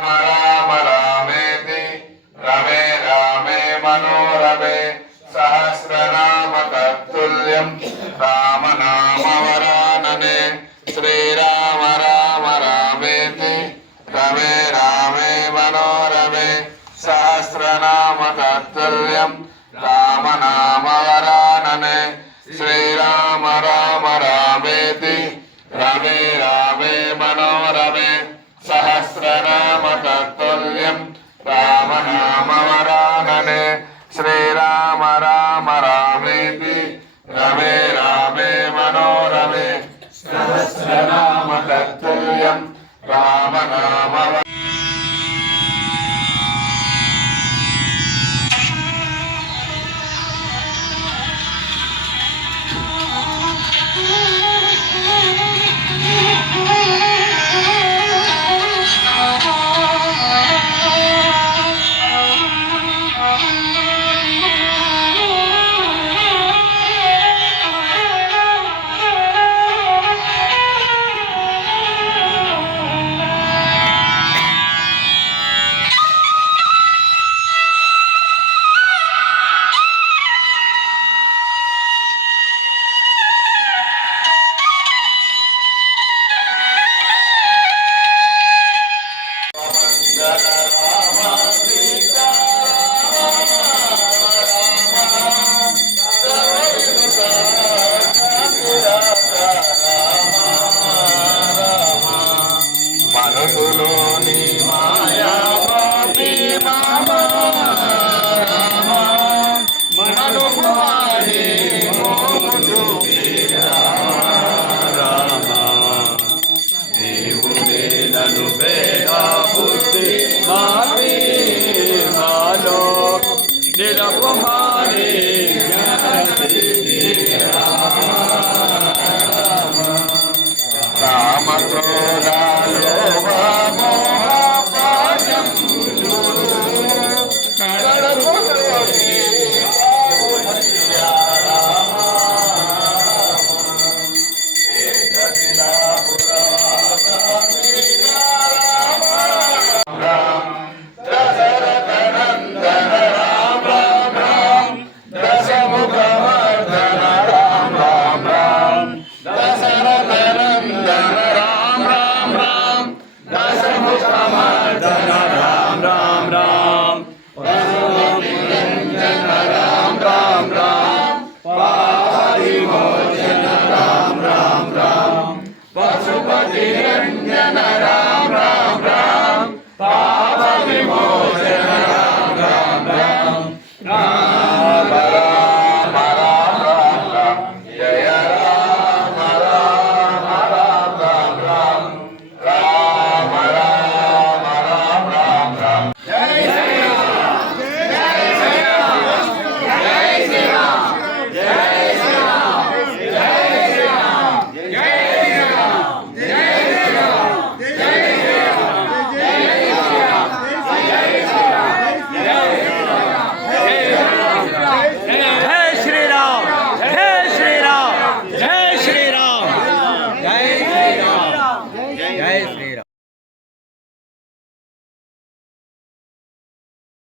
రామ రామేతి రమే రామే మనోరమే సహస్రనామ తత్తుల్యం రామనామవరాననే శ్రీరామ రామ రామేతి రమే రామే మనోరమే సహస్రనామ తత్తుల్యం రామనామవరాననే శ్రీరామ రామ రామేతి రమే రామే మనోరమే సహస్రనామ రామ రామ రామేతి రమే రామే మనోరమే. సహస్రనామ తత్తుల్యం రామ నామ